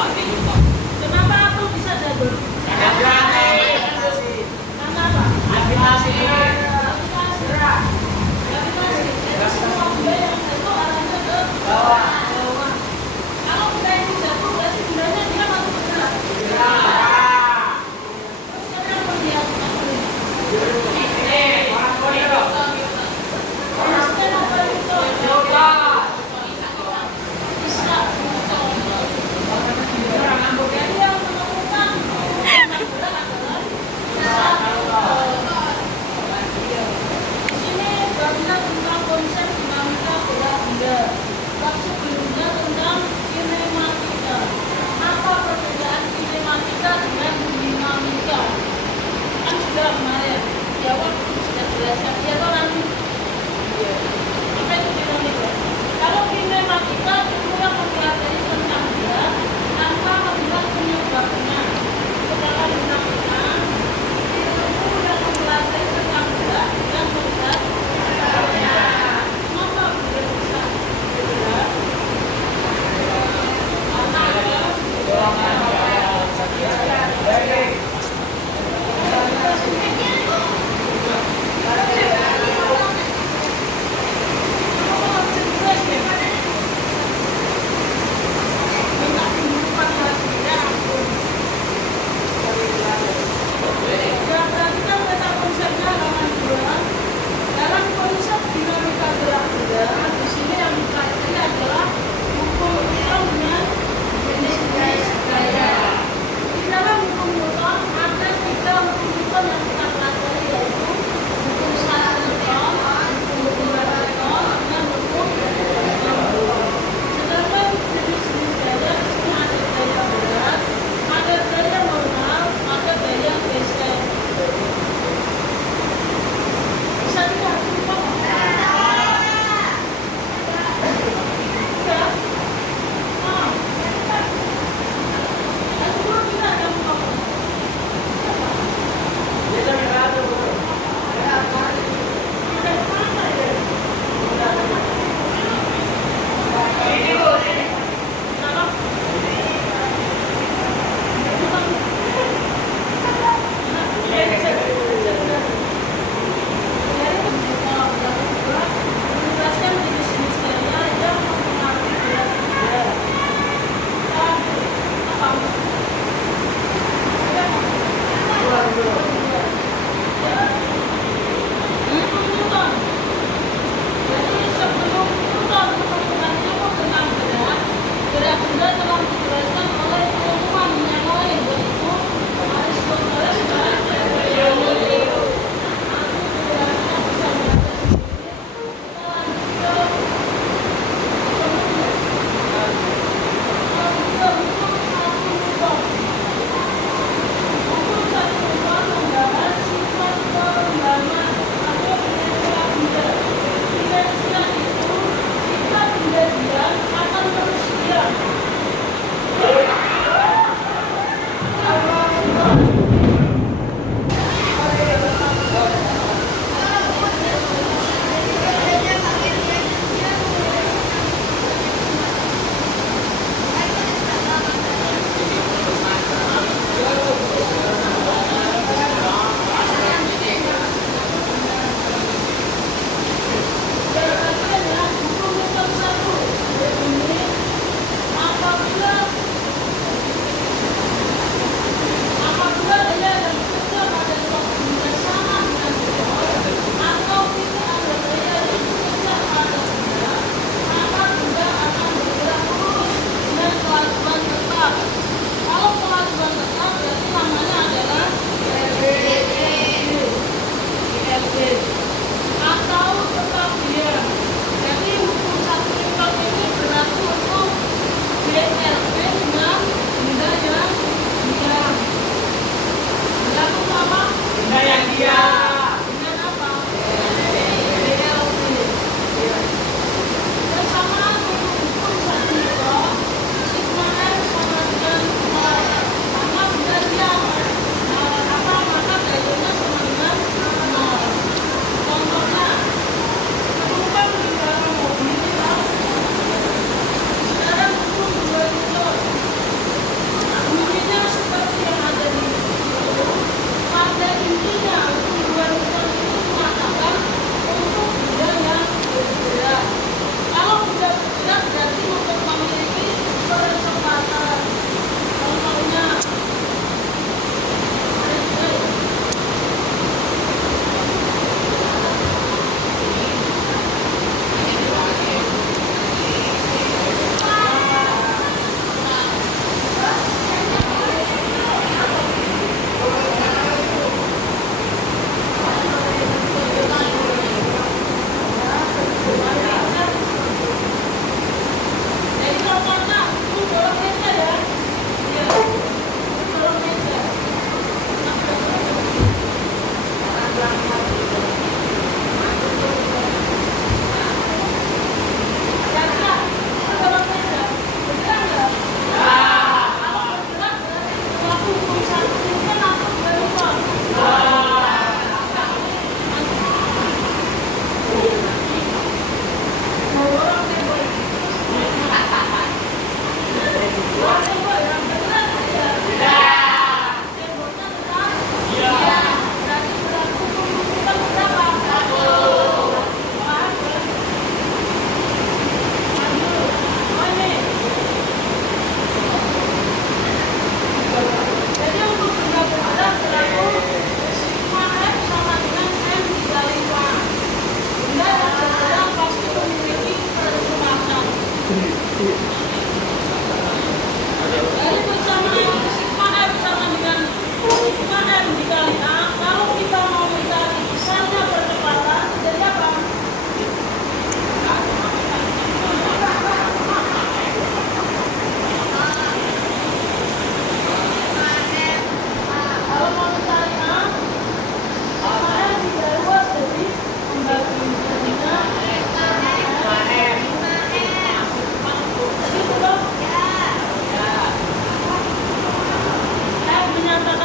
Pakai jumpa. Kenapa aku bisa jago? Karena apa? Gravitasi. Jadi semua benda yang jatuh arahnya ke bawah. Kalau benda ini jatuh, berarti bendanya dia masuk ke dalam. Terus kalian melihat apa ini?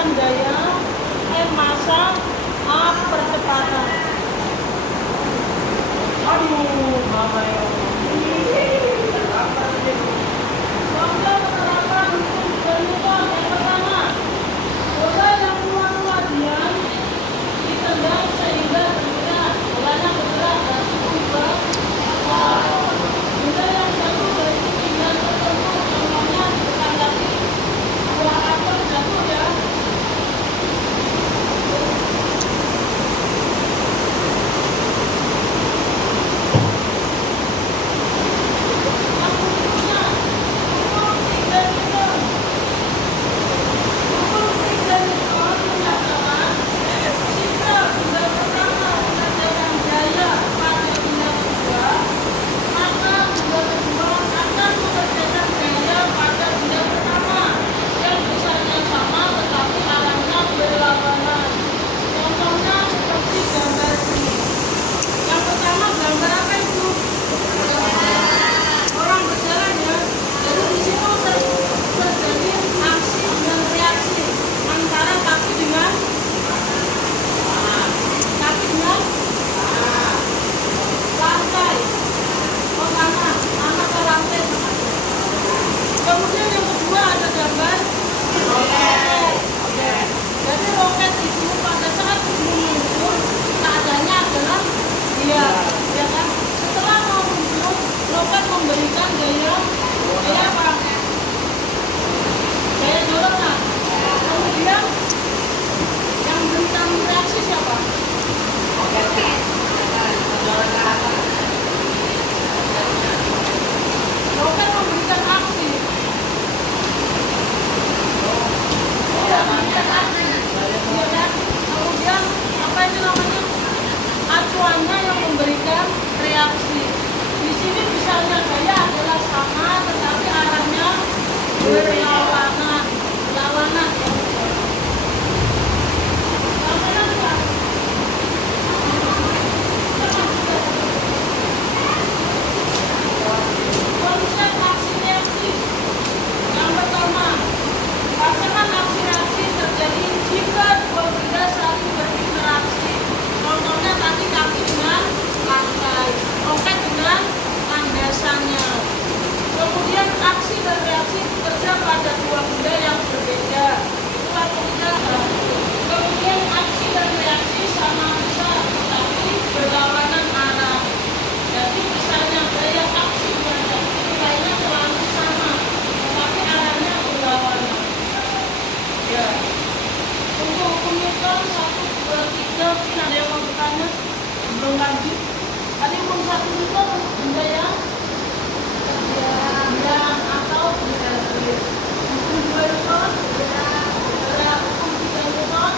memberikan daya massa percepatan. Aduh, mama ya. Bangga penerapan hukum dan Newton. Yang pertama, bola yang keluar diam ditendang sehingga bergerak. Bolanya bergerak dan berubah. Benda yang jatuh dari ketinggian tertentu, contohnya ditekan kaki, buah apel jatuh ya. Kemudian yang kedua ada gambar roket. Jadi roket itu pada saat meluncur keadaannya adalah diam, ya kan? Setelah meluncur, roket memberikan daya apa? Daya dorongan. Kemudian yang berikan reaksi siapa? Roket memberikan aksi. Kemudian apa itu namanya, acuannya yang memberikan reaksi. Di sini misalnya gaya adalah sama tetapi arahnya berlawanan. Konsep aksi reaksi. Yang pertama, pasangan aksi-reaksi terjadi jika dua benda saling berinteraksi. Contohnya tadi kaki dengan lantai, roket dengan landasannya. Kemudian aksi dan reaksi bekerja pada dua benda yang berbeda. Itulah penjelasan. Kemudian aksi dan reaksi sama besar, tapi berlawanan arah. Jadi misalnya gaya aksi dan reaksi nilainya selalu sama, tetapi arahnya berlawanan. Ya. Untuk hukum Newton 1, 2, 3 mungkin ada yang mau bertanya sebelum lanjut. Tadi hukum 1 Newton untuk benda yang terdiam atau berdiri. Hukum 2 Newton bergerak. Hukum 3 Newton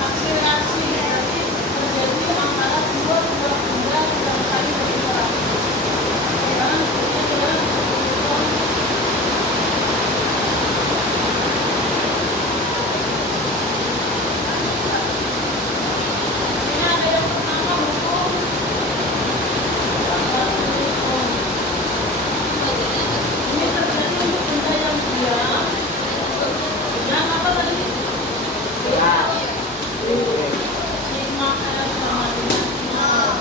aksi reaksi. Jadi terjadi antara dua benda yang saling berinteraksi. Sekarang kita ke Newton. Ini ada yang pertama hukum ini terjadi untuk benda yang diam. Yang apa tadi? Simak sama dengan simak.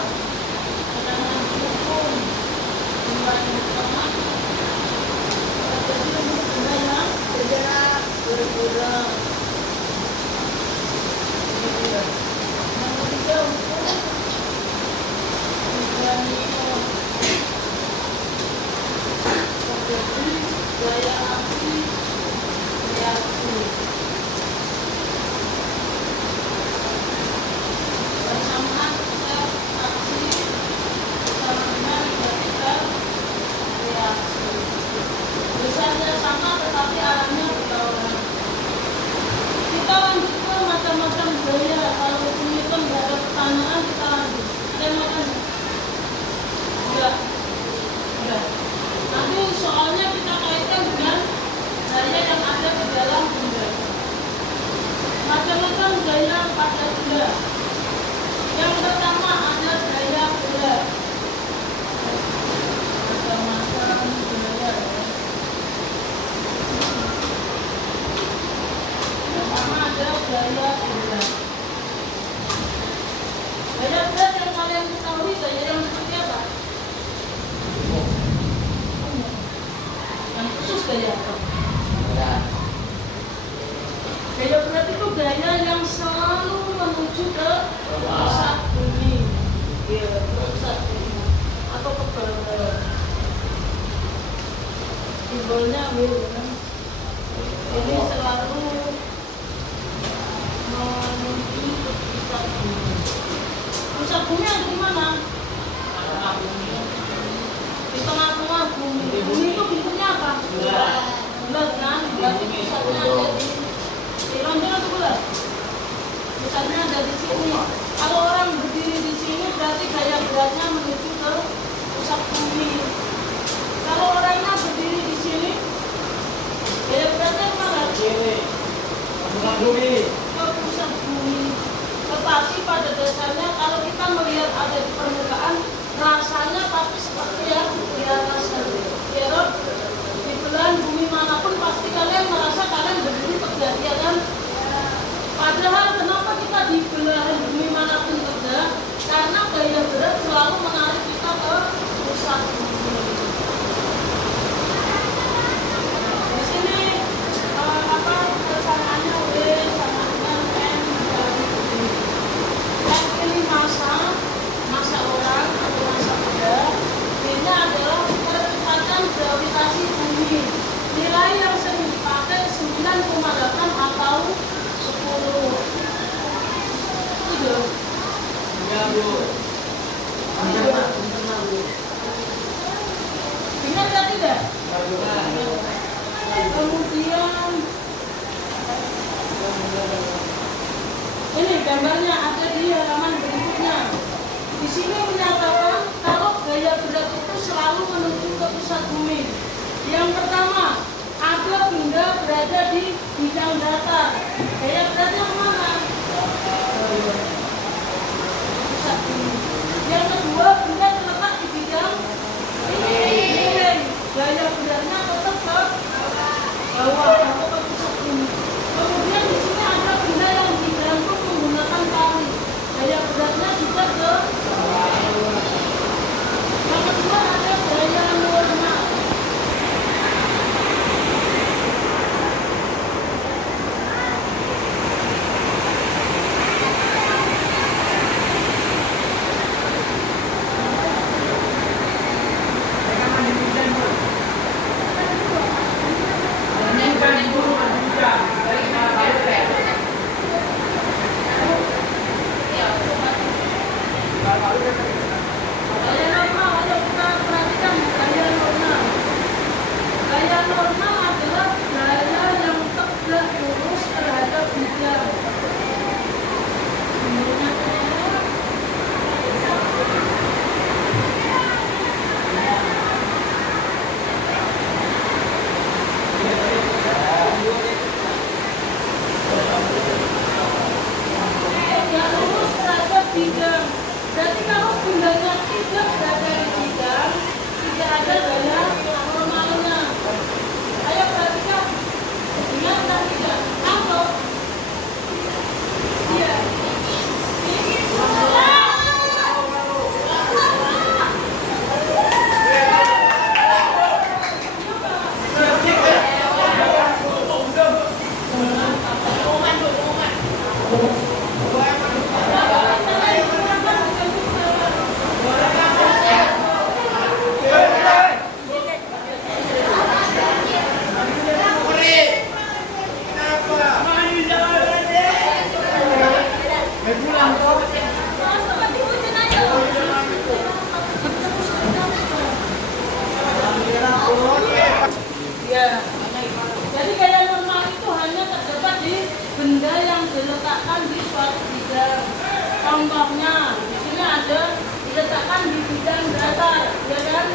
Sedangkan hukum benda yang pertama terjadi untuk benda yang bergerak. Yang ketiga hukum Newton. Terjadi gaya aksi reaksi. Persamaan setiap aksi sama dengan vertikal reaksi. Besarnya sama tetapi arahnya berlawanan. Kita lanjut ke macam-macam gaya. Kalau hukum Newton nggak ada pertanyaan, kita lanjut. Ada yang mau tanya? Enggak. Udah. Nanti soalnya kita kaitkan dengan gaya yang ada di dalam benda. Macam-macam gaya pada benda. Yang pertama ada gaya bola. Macam-macam gaya. gaya berat. Gaya berat yang kalian ketahui gaya yang seperti apa? Yang khusus gaya apa? Gaya berat itu gaya yang selalu menuju ke pusat bumi, ya, pusat bumi atau ke barat. Simbolnya kan? Jadi selalu menuju ke pusat bumi. Pusat bumi ada di mana? Di tengah-tengah bumi. Bumi itu bentuknya apa? Bulat kan? Berarti pusatnya ada di lonjong atau bulat? Pusatnya ada di sini. Kalau orang berdiri di sini berarti gaya beratnya menuju ke pusat bumi. Kalau orangnya berdiri di sini, gaya beratnya kemana? Ke pusat bumi. Tetapi pada dasarnya kalau kita melihat ada di permukaan, rasanya tapi seperti yang di atas tadi. Ya, di belahan bumi manapun pasti kalian merasa kalian berdiri tegak, ya kan? Padahal kenapa kita di belahan bumi manapun tegak? Karena gaya berat selalu menarik kita ke pusat bumi. Di sini persamaannya W sama dengan M dari bumi. M ini masa orang atau masa benda. B-nya adalah percepatan gravitasi bumi. Nilai yang sering dipakai 9,8 atau 10. Itu ya, Bu. Ingat ya tidak? Kemudian ini gambarnya ada di halaman berikutnya. Di sini menyatakan kalau gaya berat itu selalu menuju ke pusat bumi. Yang pertama, ada benda berada di bidang datar. Gaya beratnya kemana? Pusat bumi. Yang kedua, benda terletak di bidang miring. Gaya beratnya tetap ke bawah atau ke pusat bumi. Kemudian di sini ada benda yang digantung menggunakan tali. Gaya beratnya juga ke bawah. Yang kedua ada gaya normal. Gaya normal, ayo kita perhatikan gaya normal. Gaya normal adalah gaya yang tegak lurus terhadap bidang. Tegak lurus terhadap bidang. Berarti kalau bendanya tidak berada di bidang, tidak ada gaya normalnya. Ayo perhatikan, ingat dan tidak. Kalau dia ya. Jadi gaya normal itu hanya terdapat di benda yang diletakkan di suatu bidang. Contohnya, di sini ada diletakkan di bidang datar, ya kan?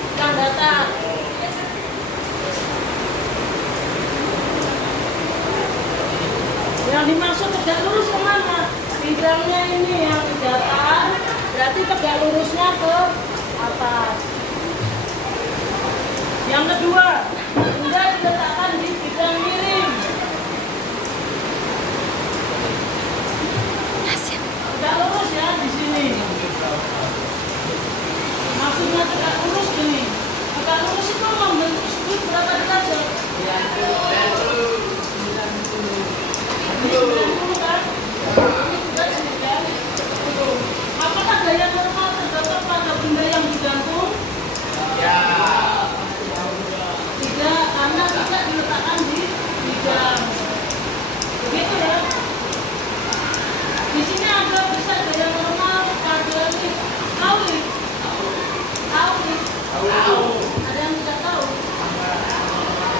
Bidang datar. Yang dimaksud tegak lurus kemana? Bidangnya ini yang datar, berarti tegak lurusnya ke atas. Yang kedua, benda diletakkan di bidang miring. Ada yang tidak tahu?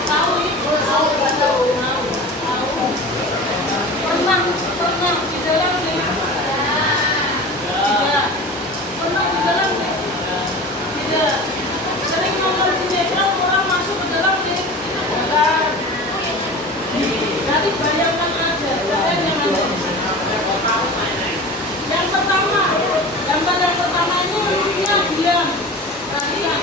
Tahu itu? Tahu. Pernah di dalam lift? Tidak. Pernah di dalam lift? Tidak. Sering nonton sinetron orang masuk ke dalam lift? Bukan. Jadi bayangkan aja, kalian yang ada. Yang pertama, gambar yang pertama ini liftnya diam. Perhatikan,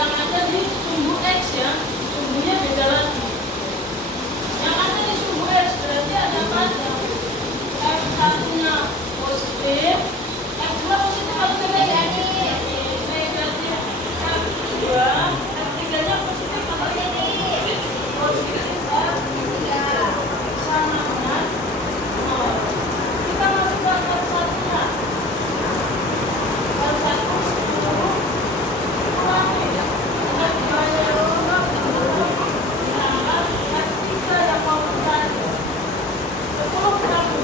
yang ada di sumbu X ya, sumbunya beda lagi. Yang ada di sumbu X berarti ada apa aja? X1-nya positif, X2 positif atau negatif? Negatif. X2, X3-nya positif atau negatif? Positif. Sama dengan 0. Kita masuk ke X1-nya. X1 10 kurangi dengan 2 yang lengkap. Sedangkan X3 yang mau bertanya 10 kurang 20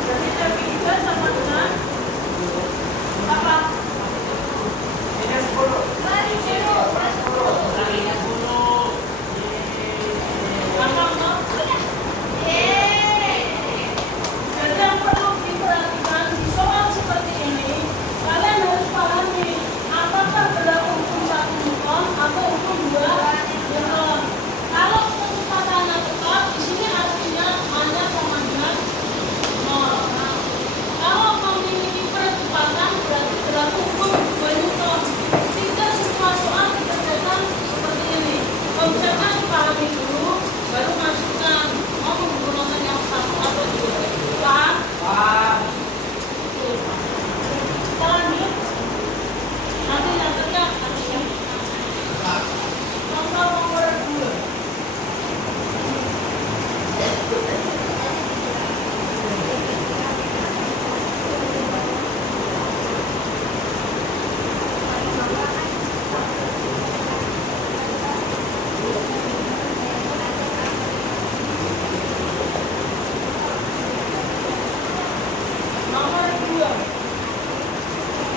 jadi F3 sama dengan apa? Minus 10. Gampang, no? Jadi yang perlu diperhatikan di soal seperti ini, kalian harus pahami apakah berlaku hukum 1 Newton atau hukum 2 Newton. Kalau kecepatannya tetap, di sini artinya hanya sama dengan 0. Kalau memiliki percepatan berarti berlaku hukum 2 Newton. Tidak semua soal dikerjakan seperti ini. Konsepnya dipahami dulu, baru masukkan mau menggunakan yang 1 atau 2. Paham? Kita lanjut. Nanti yang kerja harusnya. Contoh nomor 2.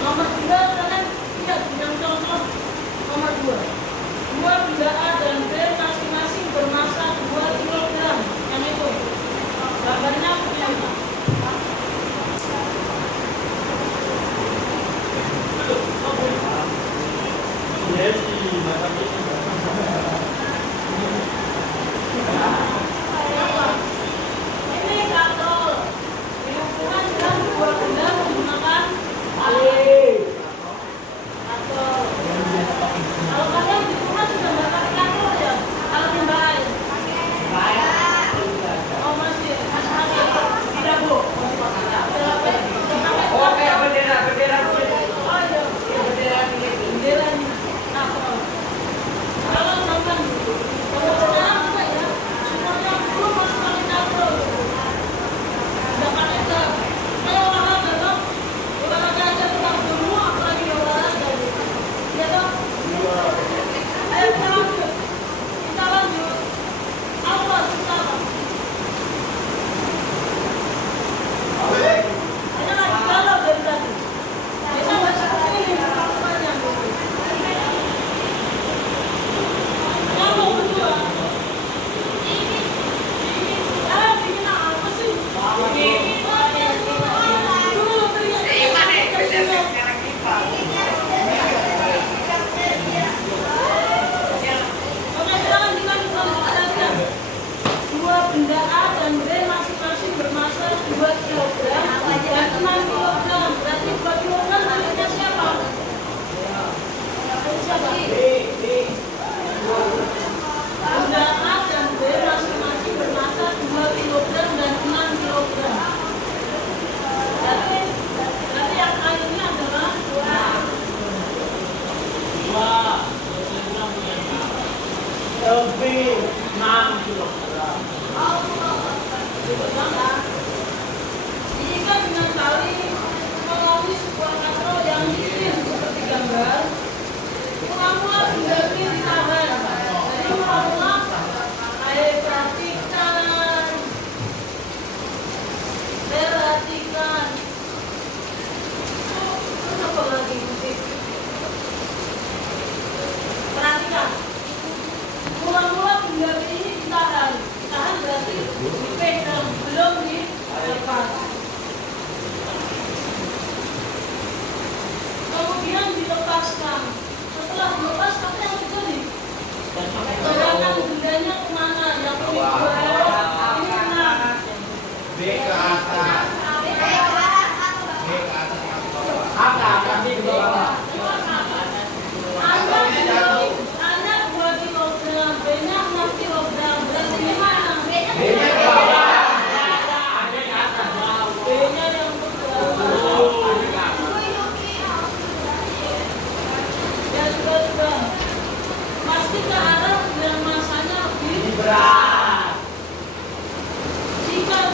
Nomor 2 kalian tidak bidang contoh. Nomor 2. Dua benda A dan B masing-masing bermasa 2 kg. Yang itu. Gambarnya punya apa? Apa? Ini gatal. Dihubungkan dengan dua benda menggunakan alat. Gatal. Kalau kalian di rumah sudah nggak pakai gatal ya? Kalau mbak air. Oh masih pakai. Tidak bu. Sudah pakai. Oh kayak bendera. Oh iya. Bendera ini. Gatal. Kalau nonton dulu. Kalau sekarang enggak ya. Semuanya dulu masih pakai gatal. Udah pakai gas. Kayak olahraga dong. Olahraga aja tetap dulu, apalagi olahraga. Iya dong. Ayo kita lanjut. Kita lanjut. Apa kita? Hanya lagi galau dari tadi. Kita nggak seperti ini perlakuannya. Nomor 2. Bikin apa sih? Dulu teriak. Oke, kita. Dua benda A dan B masing-masing bermasa 2 kg dan 6 kg. Berarti 2 kg miliknya siapa? Siapa? Benda A dan B masing-masing bermasa 2 kg dan 6 kg. Berarti yang lainnya adalah 2 lebih 6 kg.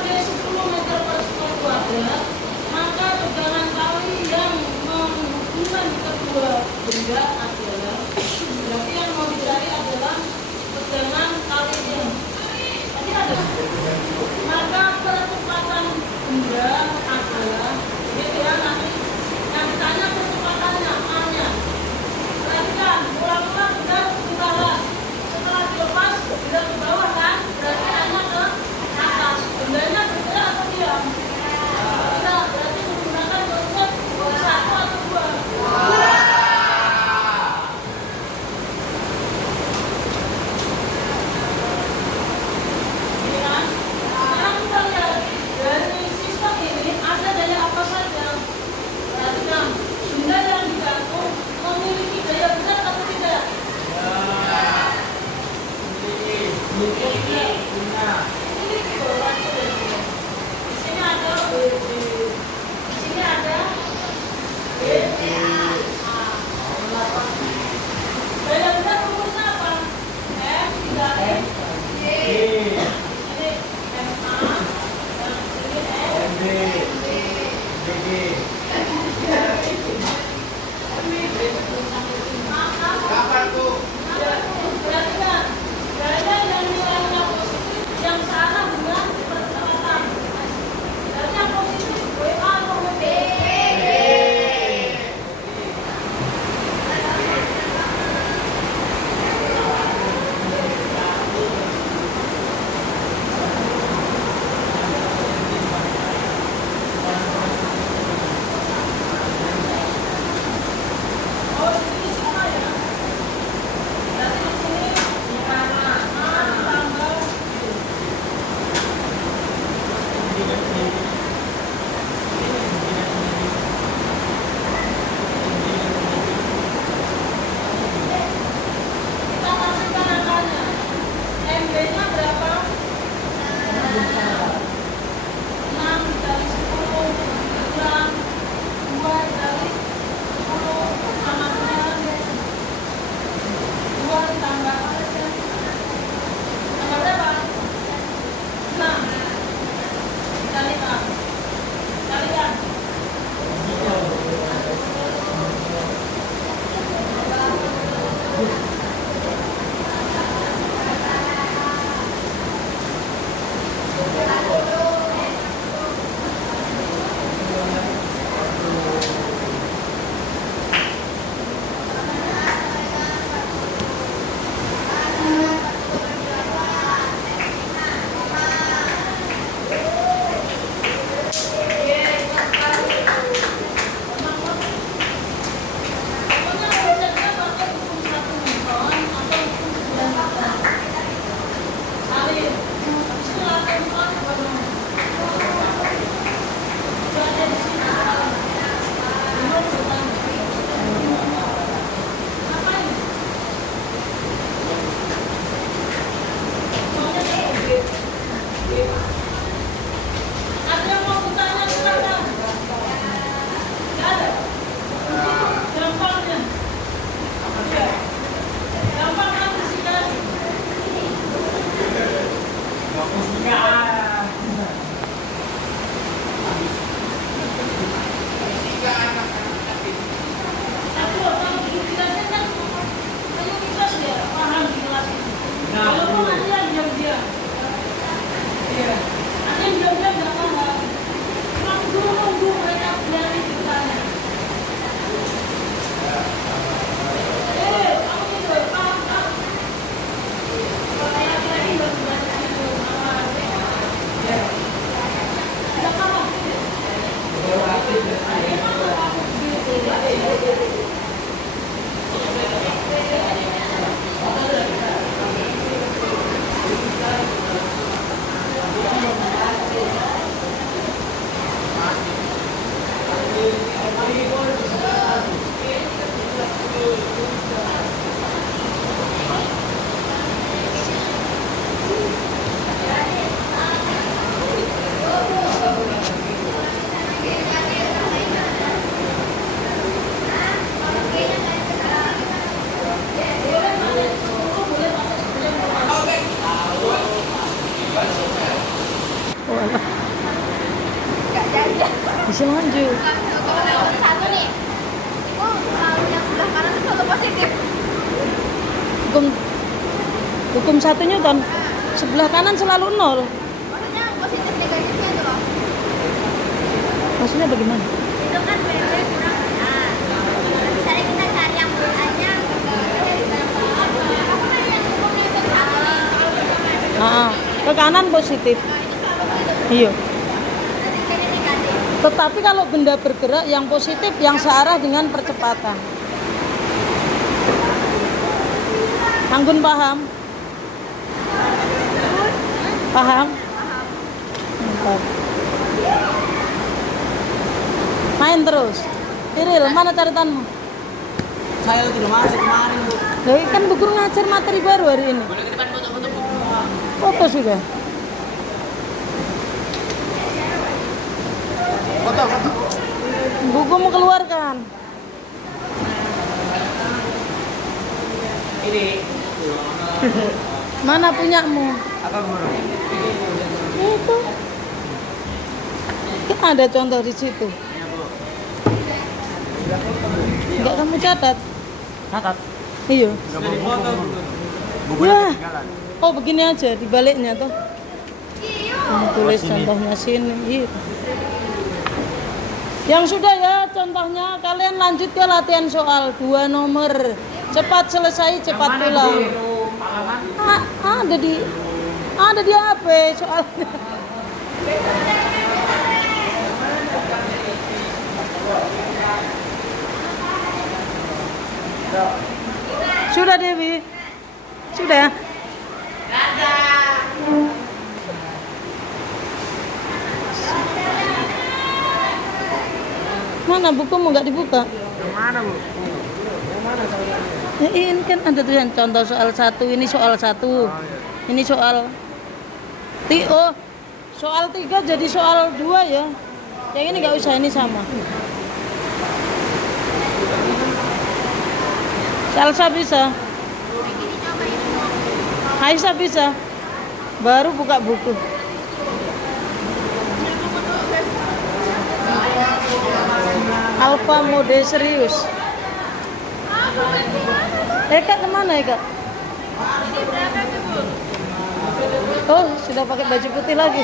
10 meter persegi kuadrat, maka tegangan kali yang menghubungkan kedua benda adalah, berarti yang mau dicari adalah tegangan kalinya. Tadi ada. Maka percepatan benda adalah, gitu ya, nanti yang ditanya percepatannya, A-nya. Perhatikan, bola-bola sudah ditahan. Setelah dilepas, sudah ke bawah kan? Berarti A-nya ke atas. Bendanya bergerak atau diam? Tidak, berarti menggunakan konsep 1 atau 2. Ini kan? Sekarang kita lihat, dari sistem ini ada daya apa saja. Perhatikan, benda yang digantung memiliki daya besar atau tidak? Memiliki bola. Di sini ada BB, di sini ada BBA. Daya besar rumusnya apa? M 3 M. Ini MA, dan ini Kapan tuh? perhatikan, daya yang nilainya positif yang sama dengan percepatan. Berarti yang positif WA atau WB? Oh, di sini sama ya. Berarti di sini A ditambah kita kasihkan angkanya. MB-nya berapa? 6 dari 10 kurang 2 dari 10 sama dengan 2 ditambah berapa? 6 dikalikan. Kalikan. Pokoknya kalau ceknya pakai hukum 1 Newton atau hukum 9 Newton. Salin. Habis itu latihan Newton baru. Itu ada di sini. Belum bukan. Ngapain? Semuanya kayak B. Ada yang mau bertanya silakan. Nggak ada. Gampangnya. Ya. Gampang kan fisika? Tiga anak-anak ini. Aku kalau dijelasin kan kamu bisa ya paham di kelas ini. Walaupun nanti yang diam-diam. Iya. Nanti yang diam-diam nggak paham. Cuma dulu nunggu mereka berani ditanya. Kamu gitu paham kan? Kalau laki-laki nggak sebanyak itu sama. Ya. Tidak paham. Emang nggak paham gitu. Boleh pakai sebelum. Wala. Bisa maju. Hukum satu nih, itu selalu yang sebelah kanan itu selalu positif. Hukum hukum satunya kan sebelah kanan selalu nol. Maksudnya positif negatifnya itu loh. Maksudnya bagaimana? Itu kan BB kurang benar. Misalnya kita cari yang A-nya dari aku tadi yang hukumnya itu satu nih, selalu Ke kanan positif. ini selalu gitu. Iya. Nanti jadi negatif. Tetapi kalau benda bergerak yang positif yang searah dengan percepatan. Anggun paham? Paham? Mantap. Main terus. Iril, mana catatanmu? Saya sudah masuk kemarin, Bu. Loh, kan Bu Guru ngajar materi baru hari ini. Boleh ke depan foto-foto, Bu. Foto sudah. Foto, foto. Buku mau keluarkan. Ini. Mana punyamu? Apa, Guru? Itu. Kan ada contoh di situ. Iya, Bu. Enggak kamu catat? Catat. Iya. Enggak mau foto, Bu. Wah. Oh begini aja dibaliknya tuh. Tulis contohnya sini. Iya. Yang sudah ya contohnya kalian lanjut ke latihan soal 2 nomor. Cepat selesai, cepat pulang. Ada di HP soalnya. Sudah Dewi? Sudah? Mana bukumu nggak dibuka? Yang mana, Bu? Yang mana soalnya? Ya, ini kan ada tulisan contoh soal 1, ini soal 1. Ini soal oh, soal 3 jadi soal 2 ya. Yang ini nggak usah, ini sama. Salsa bisa. Aisyah bisa. Baru buka buku. Alfa mode serius. Eka kemana Eka? Oh, sudah pakai baju putih lagi.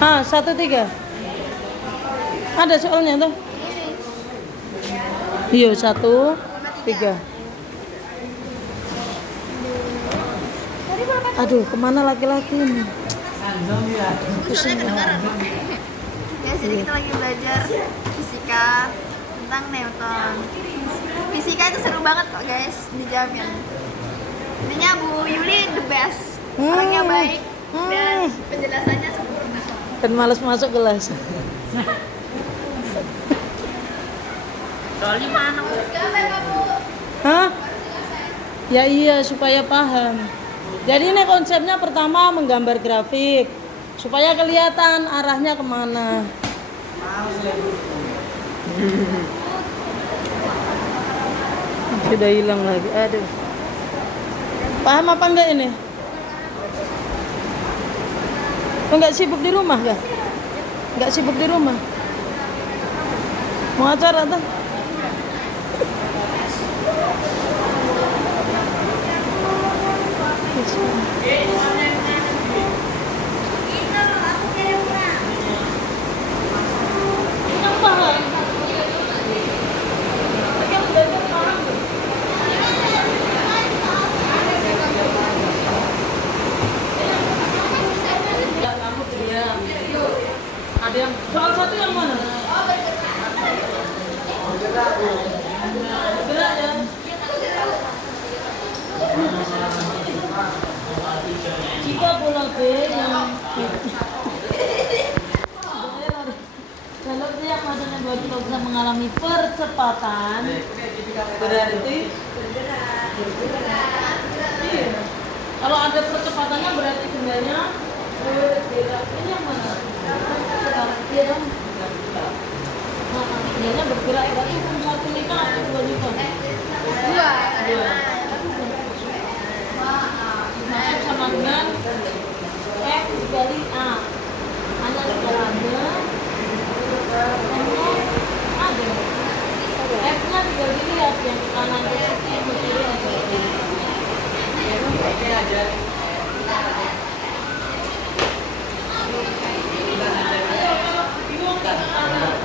1-3. Ada soalnya tuh. Iya 1-3. Aduh, kemana laki-laki ini? Pusing. Ya, jadi kita lagi belajar fisika tentang Newton. Fisika itu seru banget kok guys, dijamin. Intinya Bu Yuli the best, orangnya baik dan penjelasannya sempurna. Dan malas masuk kelas. Soalnya mana, Bu? Hah? Ya iya, supaya paham. Jadi ini konsepnya pertama menggambar grafik supaya kelihatan arahnya kemana. Sudah hilang lagi. Aduh. Paham apa enggak ini? Enggak sibuk di rumah kah? Enggak sibuk di rumah. Mau acara tuh? Ada yang soal 1 yang mana? Gerak ya. Jika bola B yang kalau dia masanya 2 kg mengalami percepatan berarti kalau ada percepatannya berarti bendanya bergerak. Ini yang mana? Iya dong. Bendanya bergerak berarti hukum 1 ini kan ada 2 Newton. 2. Masuk sama dengan F dikali A kanan ke situ, kiri aja. Ini aja. Bingung ke kanan.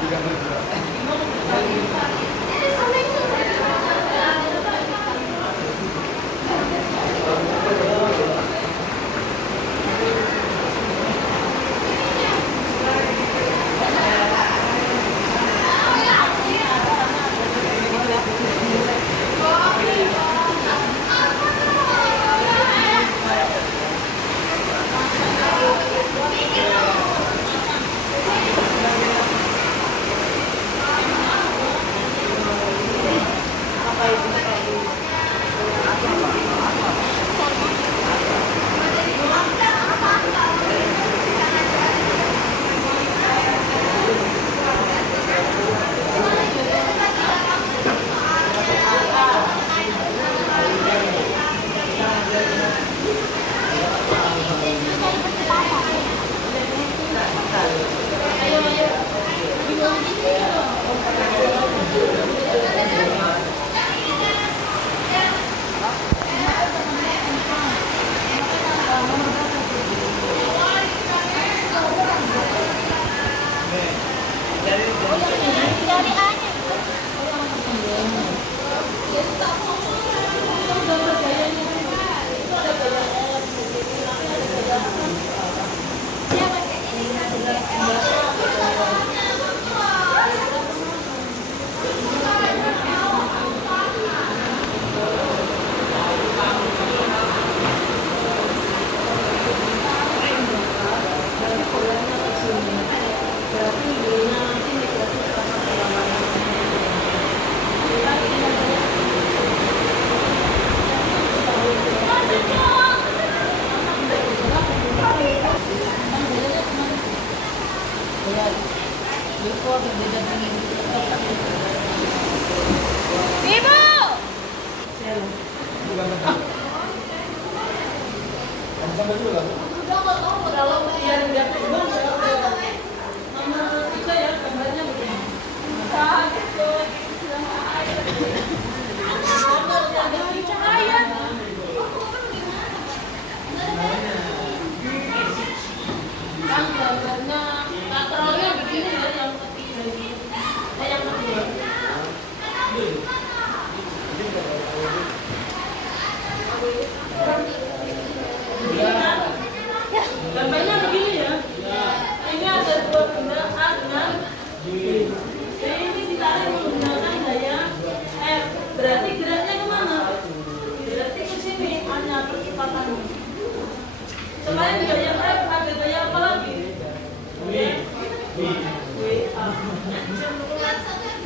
Ibu! Sampai dulu lah. Kalau biar nggak terbang, sama kita ya gambarnya begini. Kaget tuh. Ada cahaya. Kan gambarnya katrolnya begini ya yang ketiga ini. Yang kedua. Gambarnya begini ya. Ini ada dua benda A dengan B. Ini ditarik menggunakan daya F. Berarti geraknya kemana? Berarti ke sini hanya percepatannya. Selain daya F ada daya apa lagi? W.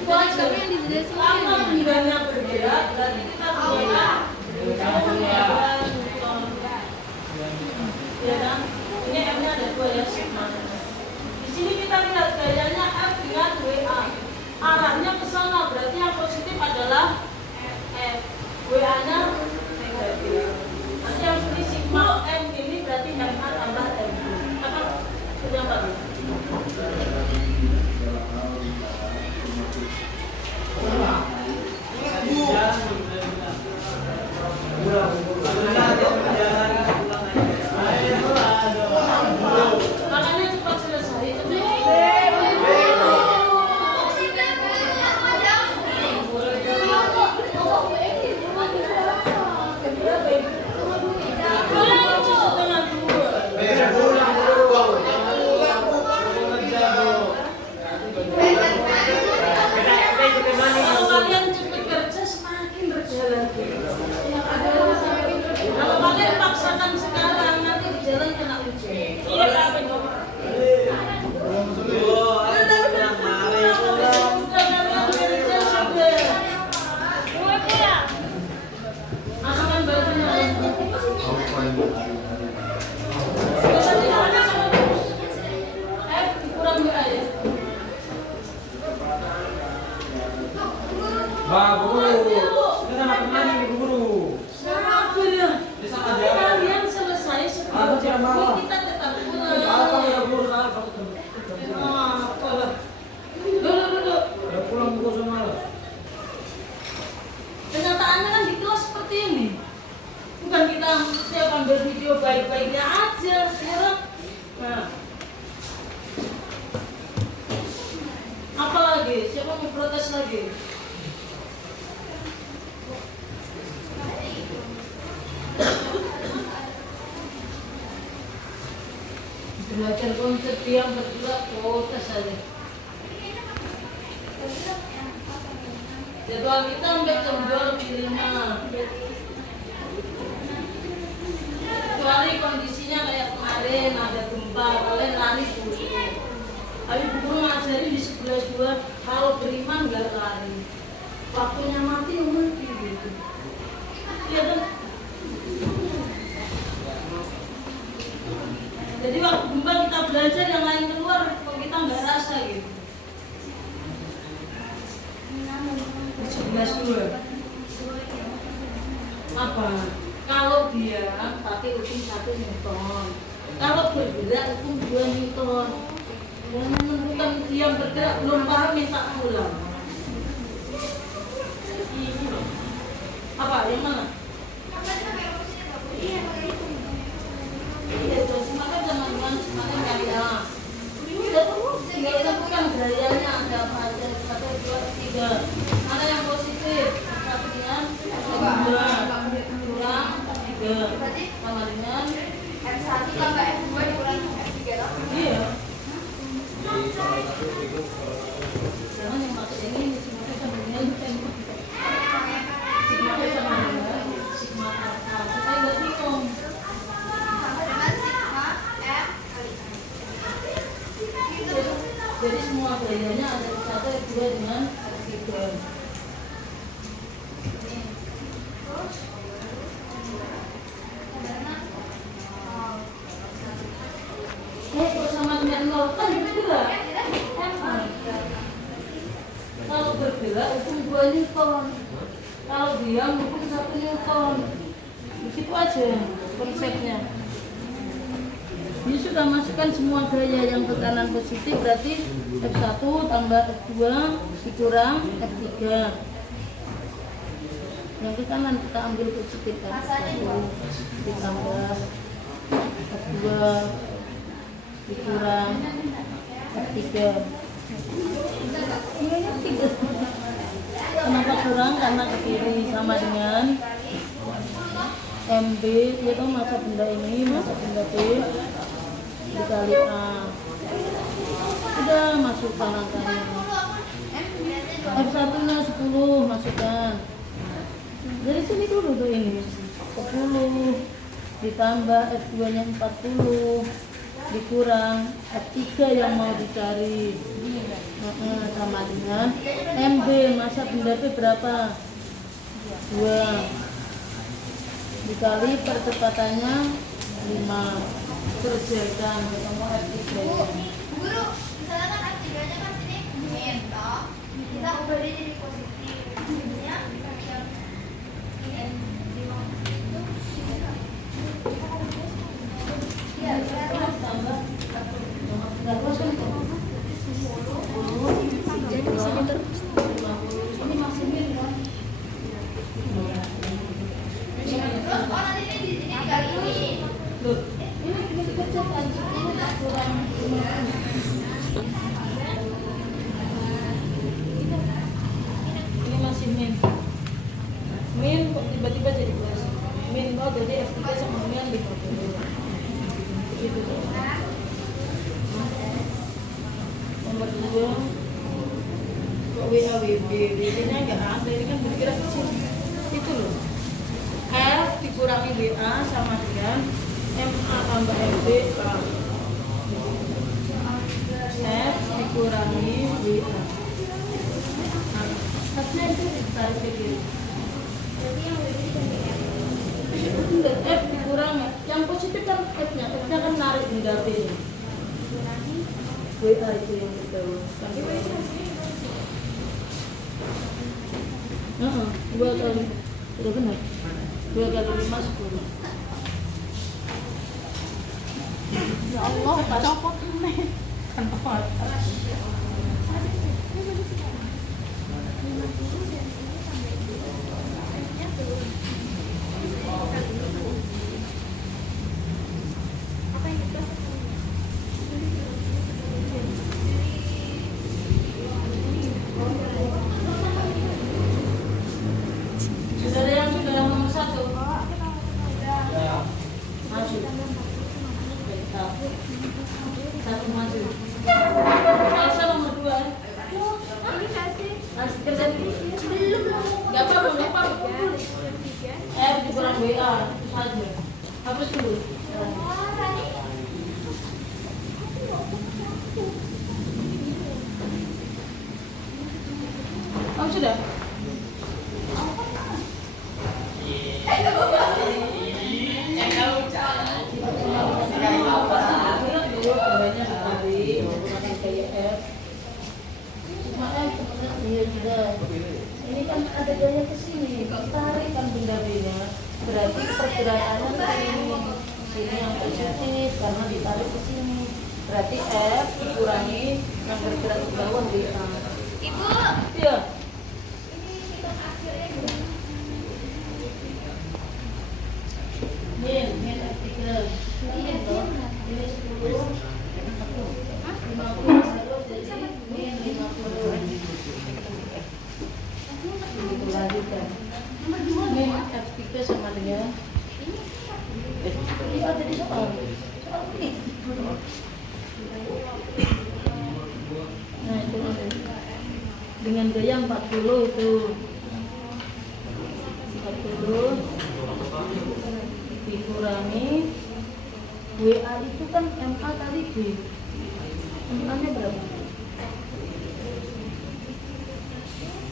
Kalau bendanya bergerak, berarti kita punya ya kan? Ini M-nya ada dua ya, sigma. Di sini kita lihat gayanya F dengan WA. Arahnya ke sana, berarti yang positif adalah F. WA-nya negatif. Nanti yang sini sigma M ini berarti MA tambah M. Apa? Sudah Pak? Makanya cepat selesai. Kalau kalian cepat kerja semakin berjalan. Kalau kalian paksakan sekarang nanti di jalan kena ujian. Iya Pak Benar. Masukkan bajunya. F kurang WA ya. Mbak Guru, ini sama teman ini Guru. Sabar ya. Tapi kalian selesai Aku tidak mau. sebelum kita tetap pulang. Salah kamu ya Guru, salah kamu. Duduk. Udah pulang Guru sama. Dengar udah siap ambil video baik-baiknya aja ya. Nah, apa lagi? Siapa mau protes lagi? Belajar konsep yang berdua protes aja. Jadwal kita sampai jam 2 lebih 5. Kecuali kondisinya kayak kemarin ada gempa, kalian lari dulu. Tapi buku ngajarin di sebelah 2, kalau beriman nggak lari. Waktunya mati mati gitu. Iya kan? Jadi waktu gempa kita belajar yang lain keluar, kok kita nggak rasa gitu. 11.2 apa? Kalau dia pakai hukum 1 Newton, kalau bergerak hukum 2 Newton. Yang menentukan dia bergerak belum paham minta pulang. Apa? Yang mana? Iya, terus makan zaman semakin kali ya. Udah tuh, tinggal tentukan gayanya ada apa aja, 1, 2, 3. Mana yang positif? 1 dengan 2 kurang 3 sama dengan F1 tambah F2 dikurangi F3 dong. iya. Jangan yang maksud ini sigma sama dengan sigma sama dengan sigma alpha. Supaya nggak bingung. Sama dengan sigma F kali. Jadi semua gayanya ada F1, F2 dengan F3. Kalau sama dengan 0 kan bergerak. Kalau bergerak hukum 2 Newton. Kalau diam hukum 1 Newton. Begitu aja konsepnya. Ini sudah masukkan semua gaya yang tekanan positif, berarti F1 tambah F2 dikurang F3. Yang tekanan kita ambil positif kan, F1 ditambah F2 dikurang F3. Kenapa kurang? Karena ke kiri, sama dengan MB, yaitu massa benda ini, massa benda B dikali A. Sudah masukkan angkanya. F1 nya 10, masukkan. Dari sini dulu tuh ini 10 ditambah F2 nya 40 dikurang F3 yang mau dicari. Sama dengan MB, massa benda B berapa? 2 dikali percepatannya 5, kerjakan ketemu F3. Guru, misalnya kan F3 nya kan sini min toh. Kita ubah dia jadi positif. Jadinya yang ini 5 itu iya, Tambah jadi di sini terus. ini masih min kan? Terus orang ini di sini dikali ini. Loh, ini dikerjakan ini kurang 5. Ini masih min. Min kok tiba-tiba jadi plus. Min mau jadi F3 sama dengan 50. Gitu. Nomor 2 kok WAWB, WB-nya nggak ada, ini kan bergerak ke sini. Itu loh. F dikurangi WA sama dengan MA tambah MB F dikurangi WA. F-nya itu ditarik ke kiri. F dikurangi, yang positif kan F-nya kan narik benda B. WA itu yang betul. 2 kali, sudah benar. 2 kali 5 10. Ya Allah, copot ini. Satu maju. Salsa nomor 2. Ini kasih. Masih kerja dulu. Belum. Gak apa-apa, gak apa-apa. Dikurang WA, itu saja. Hapus dulu. Kamu sudah? Ini kan ada gaya ke sini, tarik kan benda-benda. Berarti pergerakannya ke sini yang positif karena ditarik ke sini. Berarti F dikurangi yang bergerak ke bawah WA. Ibu. Iya. Min artikel. Ini toh. Ini 10. 50 jadi min 50. Itu lanjutkan. Min artikel sama dengan ini ada di soal. Soal ini. Nah, itu dengan gaya 40 itu 40 dikurangi WA itu kan MA kali B. MA nya berapa?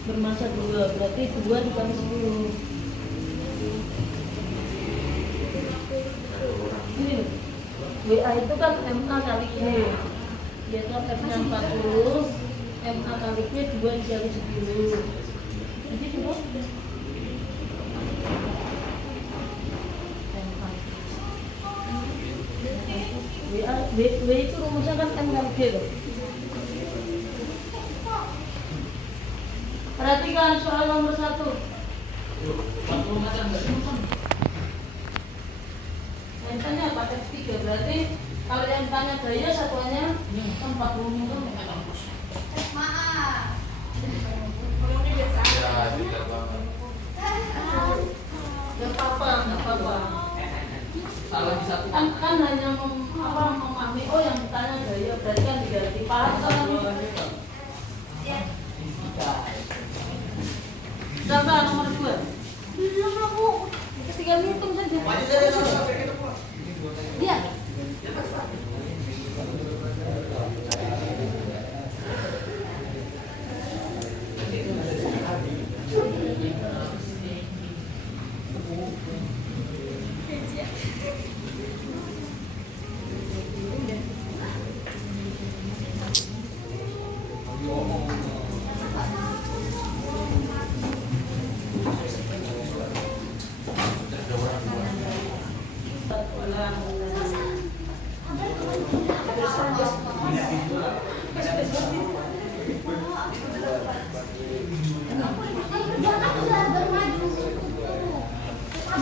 Bermasa 2, berarti 2 dikali 10. Ini loh. WA itu kan MA kali B. Yaitu F-nya 40, MA kali B 2 dikali 10. Jadi coba W itu rumusnya kan M kali G loh. Perhatikan soal nomor 1. Yang tanya apa? F3 berarti kalau yang tanya gaya satuannya 40 minggu. Maaf. Gak apa-apa. Kan hanya memahami, oh yang ditanya gaya berarti kan diganti paham kan? Coba nomor 2. Belum aku. Tinggal hitung saja. Dia.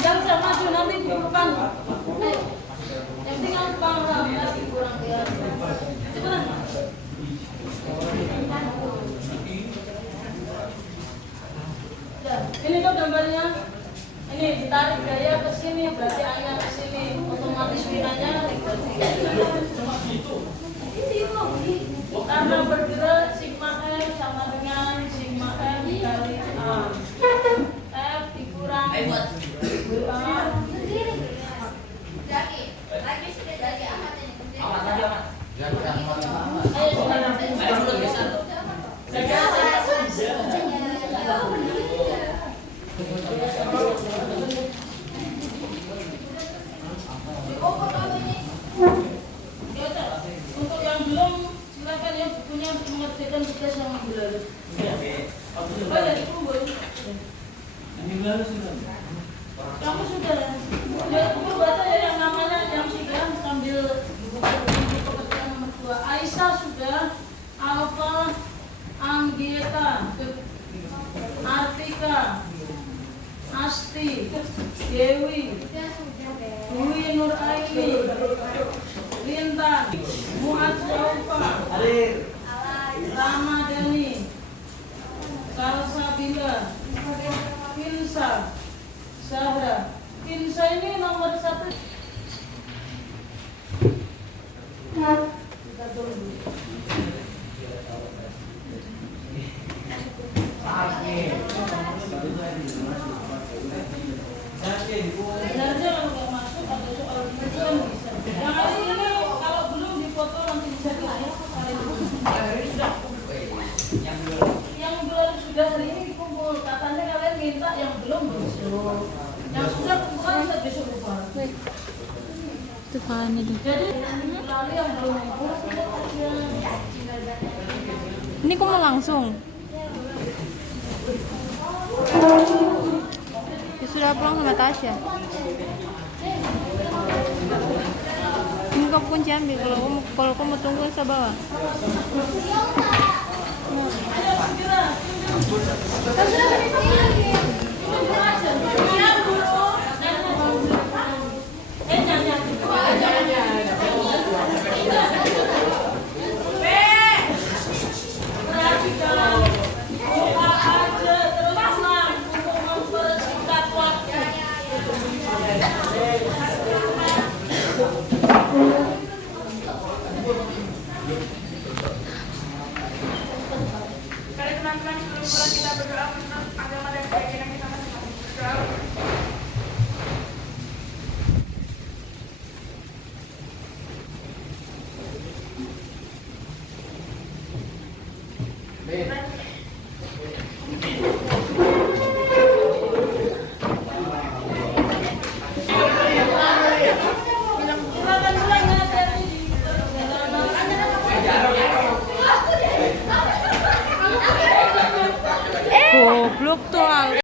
Jangan maju nanti bukan. Yang tinggal paham lagi kurang biasa. Cepetan. Ya, ini kok gambarnya. Ini ditarik gaya ke sini berarti A-nya ke sini. Otomatis winanya karena bergerak sigma M sama dengan sigma M dikali A. F dikurangi WA. Lagi sudah jadi amat ini. Untuk yang belum silakan ya bukunya mengerjakan tugas yang bulan. Oh ya itu boy. Kamu sudah ya buku baca ya yang namanya yang sudah sambil buku pekerjaan nomor 2. Aisyah sudah, Alfa, Anggeta, Artika, Asti, Dewi, Dwi Nuraini, Lintang, Muad Saufa, Ramadhani, Salsabila, Finsa, Zahra. Finsa ini nomor 1. Itu Fahane tuh. Ini kok mau langsung? Ya sudah pulang sama Tasya. Ini kau kunci ambil kalau kau mau tunggu saya bawa. Nih.